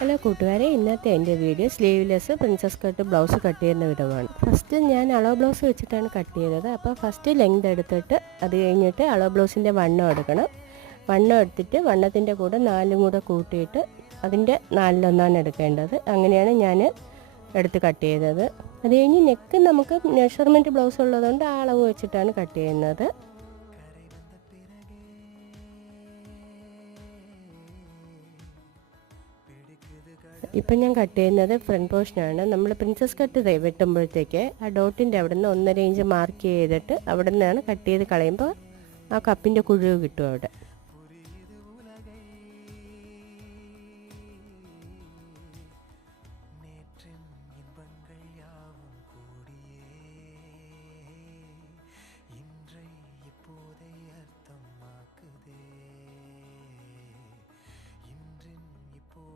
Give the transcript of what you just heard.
Hello കൂട്ടുകാരെ, ഇന്നത്തെ എൻ്റെ video sleeveless princess cut blouse cut ചെയ്യുന്ന വിധമാണ്. ഫസ്റ്റ് ഞാൻ അളവ് ബ്ലൗസ് വെച്ചിട്ടാണ് കട്ട് ചെയ്തത്. അപ്പോൾ ഫസ്റ്റ് ലെങ്ത് എടുത്തിട്ട് അത് കഴിഞ്ഞിട്ട് അളവ് ബ്ലൗസിൻ്റെ വണ്ണം എടുക്കണം. വണ്ണം എടുത്തിട്ട് വണ്ണത്തിൻ്റെ കൂടെ 4 കൂടെ കൂട്ടിയിട്ട് അതിൻ്റെ 4/1 എടുക്കേണ്ടത്. അങ്ങനെയാണ് ഞാൻ എടുത്ത് കട്ട് ചെയ്തത്. അത് കഴിഞ്ഞ് നെക്ക് നമുക്ക് മെഷർമെൻറ്റ് ബ്ലൗസ് ഉള്ളതുകൊണ്ട് ആ അളവ് വെച്ചിട്ടാണ് കട്ട് ചെയ്യുന്നത്. ഇപ്പം ഞാൻ കട്ട് ചെയ്യുന്നത് ഫ്രണ്ട് പോർഷനാണ്. നമ്മൾ പ്രിൻസസ് കട്ട് വെട്ടുമ്പോഴത്തേക്ക് ആ ഡോട്ടിൻ്റെ അവിടെ നിന്ന് 1.5 ഇഞ്ച് മാർക്ക് ചെയ്തിട്ട് അവിടെ നിന്നാണ് കട്ട് ചെയ്ത് കളയുമ്പോൾ ആ കപ്പിൻ്റെ കുഴിവ് കിട്ടും അവിടെ.